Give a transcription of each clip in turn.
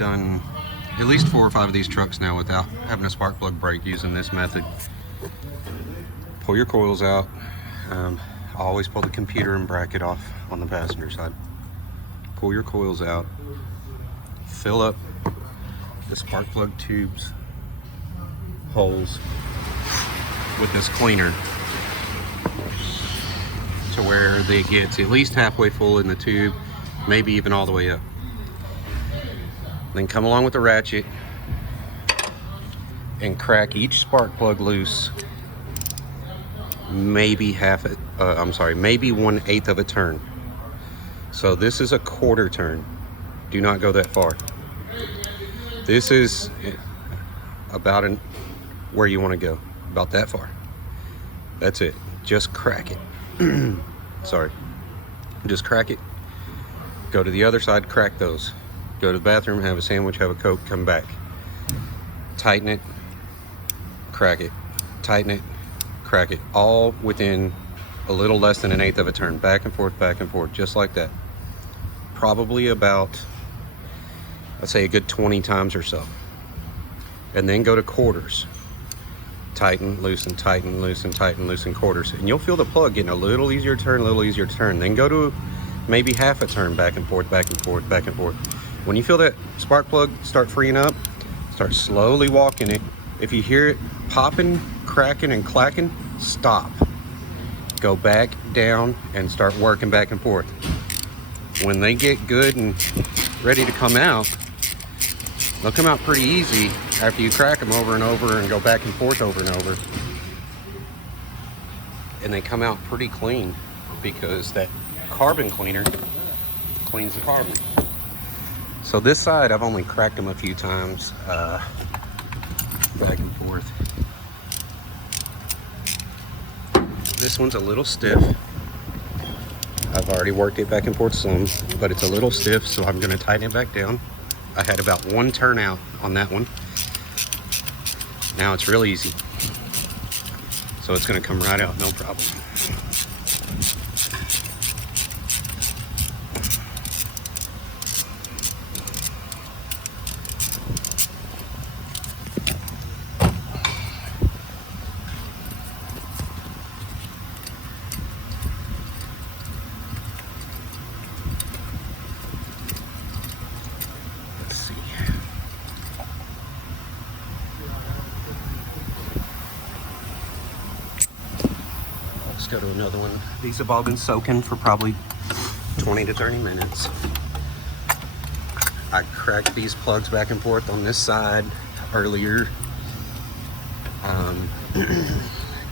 done at least 4 or 5 of these trucks now without having a spark plug break using this method. Pull your coils out. I always pull the computer and bracket off on the passenger side. Pull your coils out. Fill up the spark plug tubes holes with this cleaner to where it gets at least halfway full in the tube, maybe even all the way up. Then come along with the ratchet and crack each spark plug loose maybe maybe 1/8 of a turn. So this is a quarter turn. Do not go that far. This is about where you want to go, about that far. That's it. Just crack it. Sorry. Just crack it. Go to the other side, crack those. Go to the bathroom, have a sandwich, have a Coke, come back. Tighten it, crack it. Tighten it, crack it. All within a little less than 1/8 of a turn. Back and forth, just like that. Probably about, let's say, a good 20 times or so. And then go to quarters. Tighten, loosen, tighten, loosen, tighten, loosen, quarters. And you'll feel the plug getting a little easier to turn, a little easier to turn. Then go to maybe half a turn, back and forth, back and forth, back and forth. When you feel that spark plug start freeing up, start slowly walking it. If you hear it popping, cracking, and clacking, stop. Go back down and start working back and forth. When they get good and ready to come out, they'll come out pretty easy after you crack them over and over and go back and forth over and over. And they come out pretty clean because that carbon cleaner cleans the carbon. So this side, I've only cracked them a few times, back and forth. This one's a little stiff. I've already worked it back and forth some, but it's a little stiff, so I'm gonna tighten it back down. I had about 1 turn out on that one. Now it's real easy. So it's gonna come right out, no problem. Go to another one. These have all been soaking for probably 20 to 30 minutes. I cracked these plugs back and forth on this side earlier,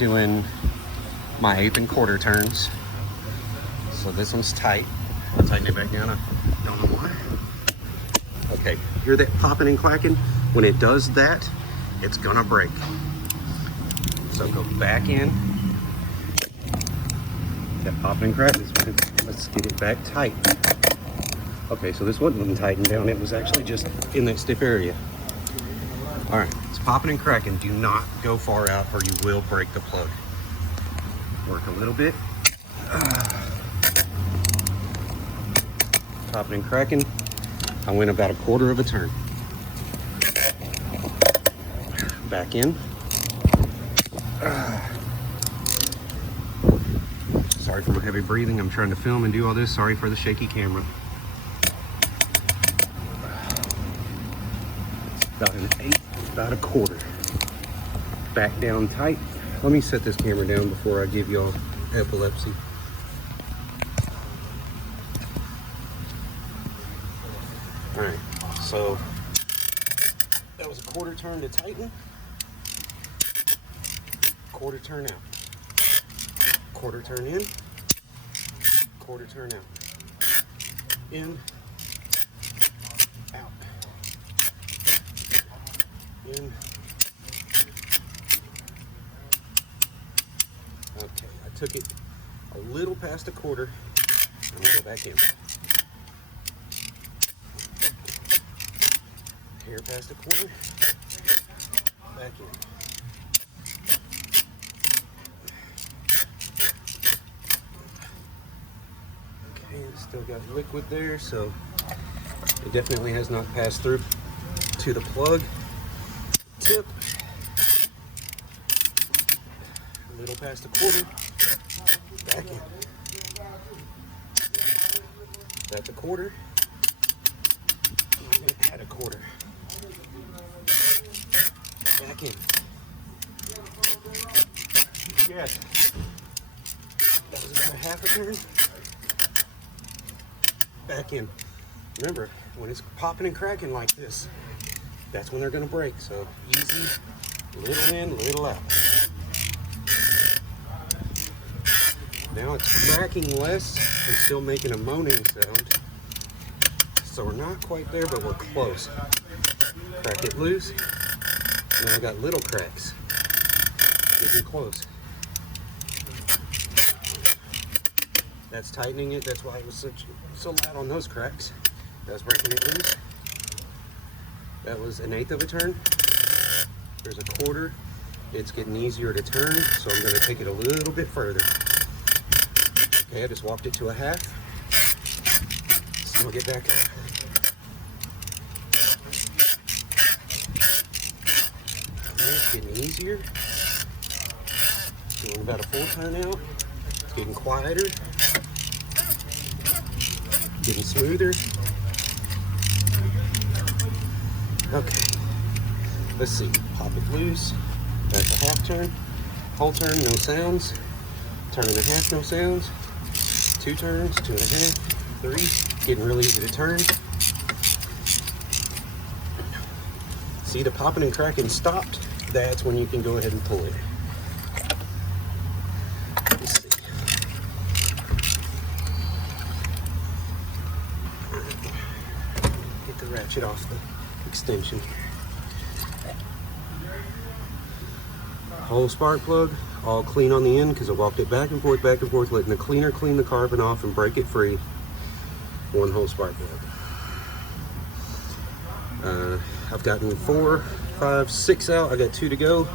doing my 1/8 and quarter turns. So this one's tight. I'll tighten it back down. I don't know why. Okay, hear that popping and clacking? When it does that, it's gonna break. So go back in. That popping and cracking. Let's get it back tight. Okay, so this wasn't tightened down. It was actually just in that stiff area. All right, it's popping and cracking. Do not go far out or you will break the plug. Work a little bit. Popping and cracking. I went about 1/4 of a turn. Back in. Sorry for my heavy breathing. I'm trying to film and do all this. Sorry for the shaky camera. About 1/8, about 1/4. Back down tight. Let me set this camera down before I give y'all epilepsy. All right, so that was a 1/4 turn to tighten. 1/4 turn out. 1/4 turn in, 1/4 turn out. In, out. In. Okay, I took it a little past 1/4. I'm gonna go back in. Hair past 1/4. Back in. Still got liquid there, so It definitely has not passed through to the plug tip. A little past a quarter. Back in. That's a quarter. I'm going to add a quarter. Back in. Yes. That was about a half a turn. Back in. Remember, when it's popping and cracking like this, that's when they're going to break. So easy, little in, little out. Now it's cracking less and still making a moaning sound. So we're not quite there, but we're close. Crack it loose. Now I got little cracks. Getting close. That's tightening it. That's why it was so loud on those cracks. That's breaking it loose. That was 1/8 of a turn. There's a quarter. It's getting easier to turn, so I'm going to take it a little bit further. Okay, I just walked it to a half. So we'll get back up. It's getting easier. Doing about a full turn out. It's getting quieter. Getting smoother. Okay. Let's see. Pop it loose. That's a half turn. Whole turn, no sounds. Turn and a half, no sounds. 2 turns, 2 1/2, 3. Getting really easy to turn. See, the popping and cracking stopped. That's when you can go ahead and pull it. Let's see. Get the ratchet off the extension. Whole spark plug, all clean on the end because I walked it back and forth, letting the cleaner clean the carbon off and break it free. 1 whole spark plug. I've gotten 4, 5, 6 out. I got 2 to go.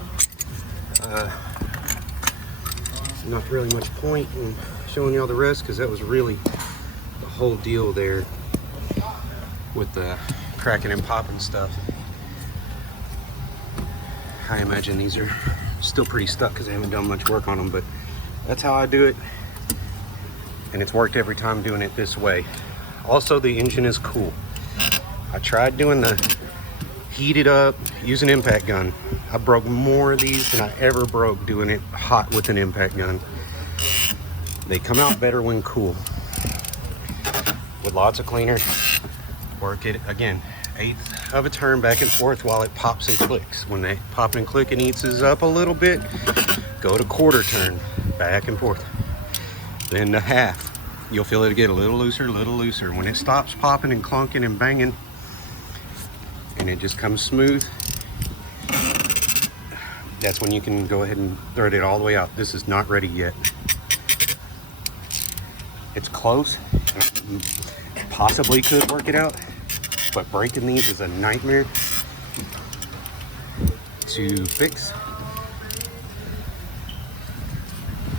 Not really much point in showing y'all the rest because that was really the whole deal there with the cracking and popping stuff. I imagine these are still pretty stuck because I haven't done much work on them, but that's how I do it, and it's worked every time doing it this way. Also, the engine is cool. I tried doing the heated up, use an impact gun. I broke more of these than I ever broke doing it hot with an impact gun. They come out better when cool. With lots of cleaner, work it again. 1/8 of a turn back and forth while it pops and clicks. When they pop and click and eases up a little bit, go to quarter turn, back and forth. Then the half. You'll feel it get a little looser, When it stops popping and clunking and banging, and it just comes smooth, that's when you can go ahead and thread it all the way out. This is not ready yet. It's close. Possibly could work it out, but breaking these is a nightmare to fix.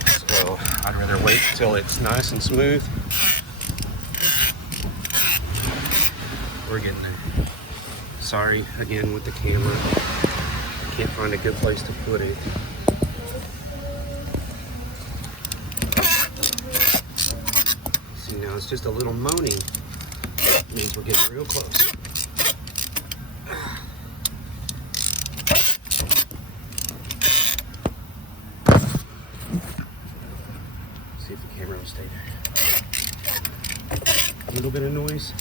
So I'd rather wait till it's nice and smooth. We're getting there. Sorry again with the camera. Can't find a good place to put it. See, now it's just a little moaning. It means we're getting real close. See if the camera will stay there. A little bit of noise.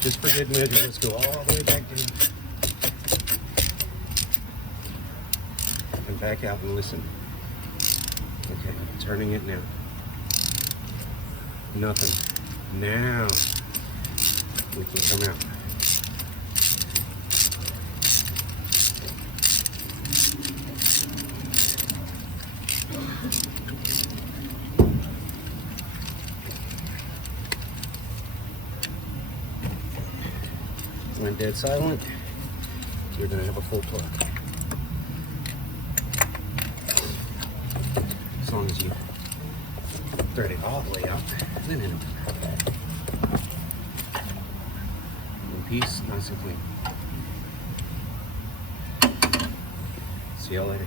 Just for good measure, let's go all the way back down. And back out and listen. Okay, turning it now. Nothing. Now we can come out. Went dead silent. You're gonna have a full plug. As long as you thread it all the way out, then it'll piece, nice and clean. See y'all later.